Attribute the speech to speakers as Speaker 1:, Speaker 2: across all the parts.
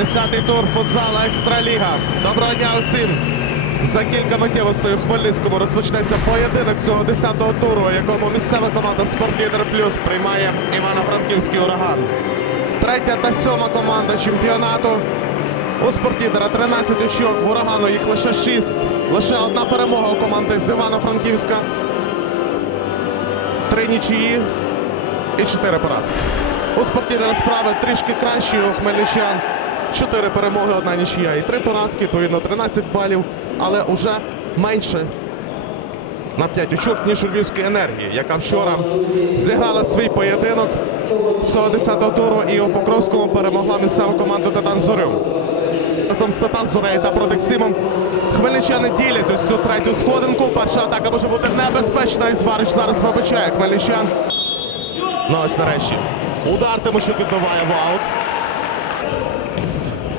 Speaker 1: Десятий тур футзала Екстраліга. Доброго дня усім! За кілька миттєвостей у Хмельницькому розпочнеться поєдинок цього 10-го туру, якому місцева команда Спортлідер Плюс приймає Івано-Франківський ураган. Третя та сьома команда чемпіонату. У спортлідера 13 очок, в урагану їх лише 6. Лише одна перемога у команди з Івано-Франківська. Три нічиї і чотири поразки. У спортивної справи трішки кращі у хмельничан. Чотири перемоги, одна нічия і три поразки, відповідно 13 балів, але вже менше на 5 очок, ніж у Львівської енергії, яка вчора зіграла свій поєдинок цього 10-го туру і у Покровському перемогла місцеву команду Титан Зорю. Разом з Титан Зорею та Продексимом хмельничани ділять ось цю третю сходинку. Перша атака може бути небезпечна і Зварич зараз вибачає хмельничан. Ну ось нарешті. Удар Тимощук відбиває в аут.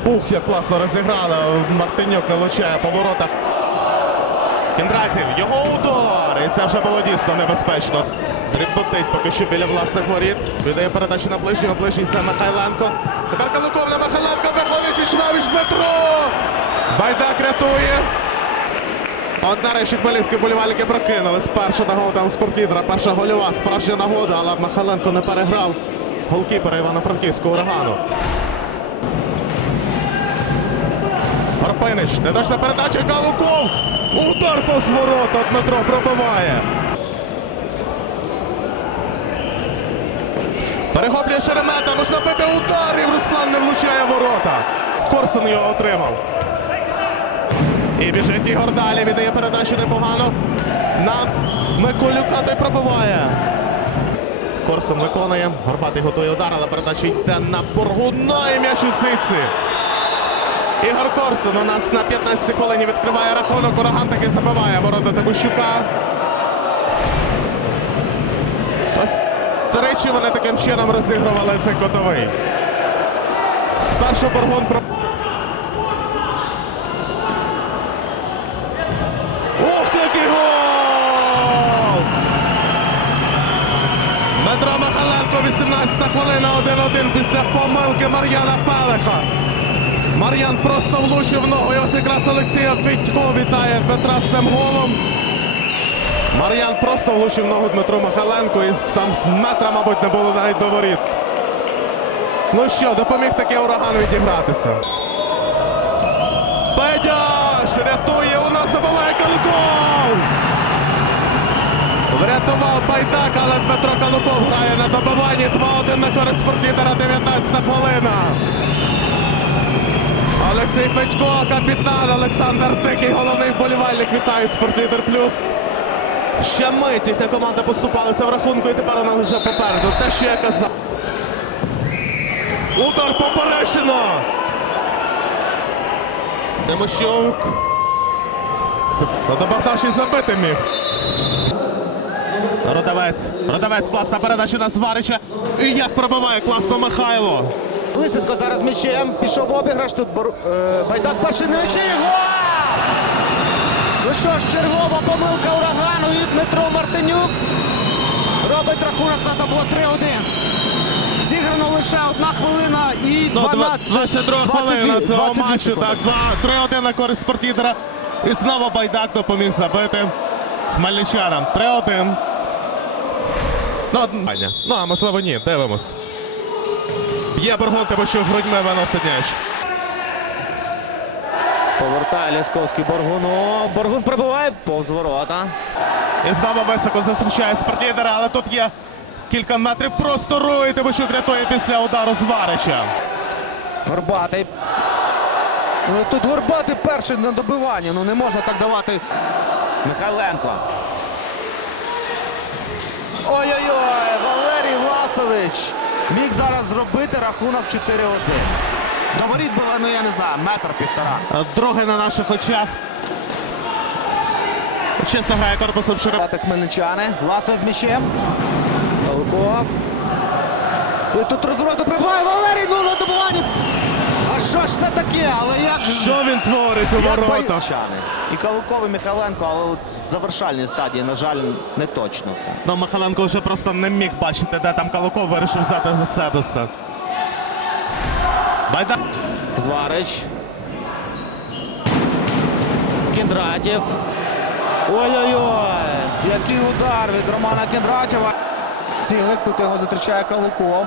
Speaker 1: Ух, як класно розіграли. Мартинюк не влучає по воротах. Кіндратів, його удар! І це вже було дійсно небезпечно. Дріботить поки що біля власних воріт. Віддає передачу на ближнього. Ближній це Михайленко. Тепер Калуков на Михайленко виходить Вічнавіч Дмитро. Байдак рятує. От нарешті хмельницькі болівальники прокинулись. Перша нагода у спортлідера, перша гольова, справжня нагода, але Михайленко не переграв голкіпера Івано-Франківського урагану. Горпинич, неточна передача, Галуков! Удар повз ворота, Дмитро пробиває. Перехоплює Шеремета, можна бити удар, і Руслан не влучає ворота. Корсун його отримав. І біжить Ігор далі, віддає передачу непогано. На Миколюка той пробиває. Корсун виконує. Горбатий готує удар, але передача йде на Боргуна і м'яч у ситці. Ігор Корсун у нас на 15 хвилині відкриває рахунок. Ураган таки забиває ворота Тимощука. Ось тричі вони таким чином розігрували цей котовий. Спершу Боргун про. Ух, ти, який гол! Дмитро Михайленко, 18 хвилина, 1-1 після помилки Мар'яна Пелеха. Мар'ян просто влучив ногу. Ось якраз Олексія Федько вітає Дмитра з цим голом. Мар'ян просто влучив ногу Дмитру Михайленко і там з метра, мабуть, не було навіть до воріт. Ну що, допоміг таки ураган відігратися. Педяш рятує, у нас забиває Калуков! Врятував байдак, але Дмитро Калуков грає на добиванні 2-1 на користь спортлідера, 19 хвилина. Олексій Федько, капітан Олександр Дикий, головний вболівальник. Вітає Спортлідер Плюс. Ще мить їхня команда поступалася в рахунку, і тепер вона вже попереду. Те, що я казав. Удар поперечено. Тимощук. Ну, до Богдаші забити міг. Родавець. Родавець, класна передача на Зварича. І як пробиває класно Михайло.
Speaker 2: Лисенко зараз м'ячем. Пішов обіграш. Тут Бор... е, Байдак перший на м'ячі. Гол! Ну що ж, чергова помилка урагану і Дмитро Мартинюк. Робить рахунок на табло 3-1. Зіграно лише одна хвилина і 12.
Speaker 1: 22 Ну, хвилина цього матчу. секунди. Так, 2-3-1 на користь спортідера. І знову Байдак допоміг забити хмельничанам. 3-1. Ну, ну, а можливо ні, дивимось. Б'є Боргун, тому що грудьми виносить м'яч.
Speaker 2: Повертає Лясковський Боргуну. Боргун пробиває повз ворота.
Speaker 1: І знову високо зустрічає спортлідера, але тут є кілька метрів простору, і Тимощук рятує після удару Зварича.
Speaker 2: Горбатий. Ну, Тут Горбатий перший на добиванні. Ну не можна так давати. Михайленко. Ой-ой-ой, Валерій Власович міг зараз зробити рахунок 4-1. До воріт було, ну я не знаю, метр півтора.
Speaker 1: Друге на наших очах. Чесно грає корпусом широко.
Speaker 2: Хмельничани. Ласо з м'ячем. Голков. І тут розвороту прибуває Валерій, ну. А що ж це таке? Але як
Speaker 1: Що він творить у Як
Speaker 2: воротах? байчани. І Калуков, і Михайленко, але от з завершальній стадії, на жаль, не точно все.
Speaker 1: Ну, Михайленко вже просто не міг бачити, де там Калуков вирішив взяти на себе все. Байда.
Speaker 2: Зварич. Кіндратів. Ой-ой-ой! Який удар від Романа Кіндратєва. Цілик, тут його зустрічає Калуков.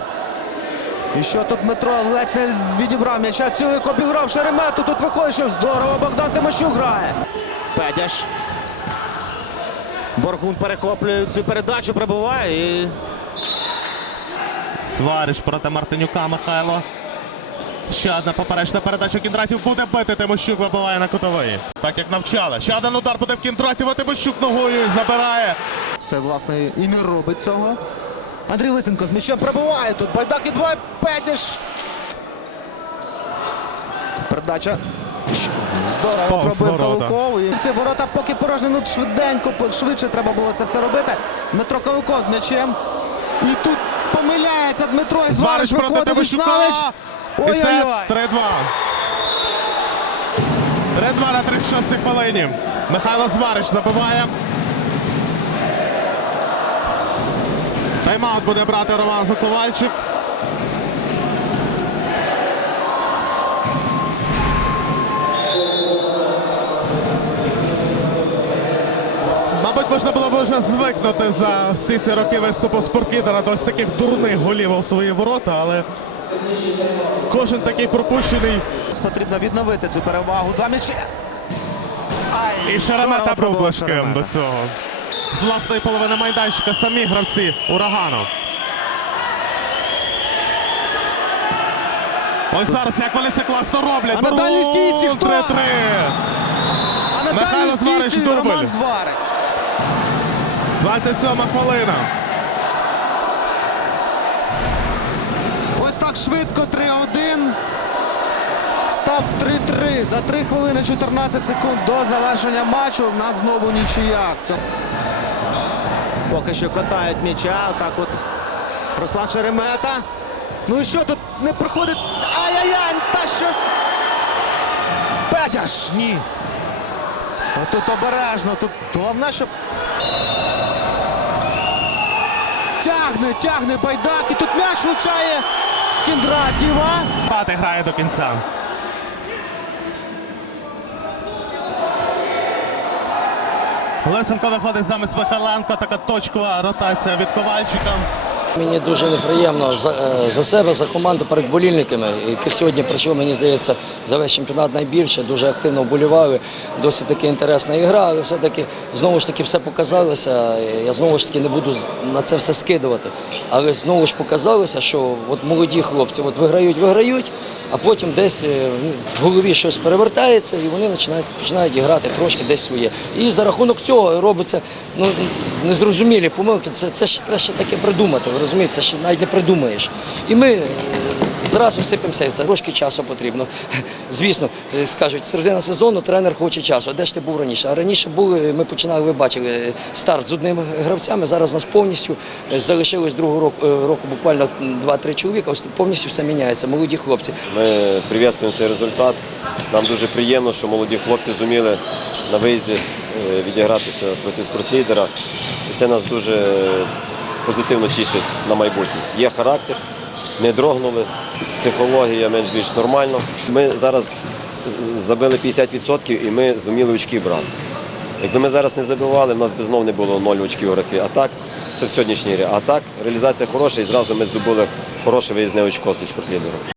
Speaker 2: І що тут Дмитро ледь не відібрав м'яча. Цілик обіграв Шеремету. Тут виходить, що здорово. Богдан Тимощук грає. Педяш. Боргун перехоплює цю передачу, пробиває і
Speaker 1: Свариш проти Мартинюка Михайло. Ще одна поперечна передача Кіндратів буде бити. Тимощук вибиває на кутовий. Так як навчали. Ще один удар буде в Кіндратів, а Тимощук ногою забирає.
Speaker 2: Це, власне, і не робить цього. Андрій Лисенко з м'ячем пробиває тут. Байдак відбиває Педіш. Передача. Здорово пробив. Калуков. І ці ворота поки порожні. Ну швиденько, швидше треба було це все робити. Дмитро Калуков з м'ячем. І тут помиляється Дмитро. І Зварич проти виходить.
Speaker 1: І це 3-2. 3-2 на 36 хвилині. Михайло Зварич забиває. Тайм-аут буде брати Роман Заковальчик. Мабуть, можна було б вже звикнути за всі ці роки виступу спортлідера до ось таких дурних голів у свої ворота, але кожен такий пропущений.
Speaker 2: Потрібно відновити цю перевагу. Два м'ячі.
Speaker 1: І Шеремета був близьким до цього. З власної половини майданчика самі гравці урагану. Ось зараз як вони це класно роблять. А на дальній стійці хто? 3-3. А на дальній стійці. Роман Зварич. 27 хвилина.
Speaker 2: Ось так швидко 3-1. Став 3-3. За 3 хвилини 14 секунд до завершення матчу. У нас знову нічия. Поки що катають м'яча. Отак от Руслан Шеремета. Ну і що тут не проходить? Ай-яй-яй! Та що ж? Петяш! Ні. А Тут обережно, тут головне, щоб. Тягне, тягне байдак. І тут м'яч влучає Кіндратєва.
Speaker 1: Пати грає до кінця. Лисенко виходить замість Михайленка. Така точкова ротація від Ковальчика.
Speaker 3: Мені дуже неприємно за, е, за себе, за команду перед болільниками, яких сьогодні прийшло, мені здається, за весь чемпіонат найбільше, дуже активно вболівали. Досить таки інтересна ігра, але все-таки знову ж таки все показалося. Я знову ж таки не буду на це все скидувати. Але знову ж показалося, що от молоді хлопці от виграють, виграють, а потім десь е, в голові щось перевертається і вони починають, починають грати трошки десь своє. І за рахунок цього робиться ну, незрозумілі помилки. Це, це ж треба ще таке придумати. Ви розумієте, це ще навіть не придумаєш. І ми е, зразу сипемося, і трошки часу потрібно. Звісно, е, скажуть, середина сезону тренер хоче часу. А де ж ти був раніше? А раніше були, ми починали, ви бачили, е, старт з одними гравцями. Зараз нас повністю е, залишилось другого року, року буквально 2-3 чоловіка. Повністю все міняється. Молоді хлопці.
Speaker 4: Ми привітствуємо цей результат. Нам дуже приємно, що молоді хлопці зуміли на виїзді відігратися проти спортлідера. Це нас дуже позитивно тішить на майбутнє. Є характер, не дрогнули, психологія менш-більш нормально. Ми зараз забили 50% і ми зуміли очки брати. Якби ми зараз не забивали, в нас би знов не було ноль очків графі. А так, це в сьогоднішній грі. А так, реалізація хороша і зразу ми здобули хороше виїзне очко зі спортлідером.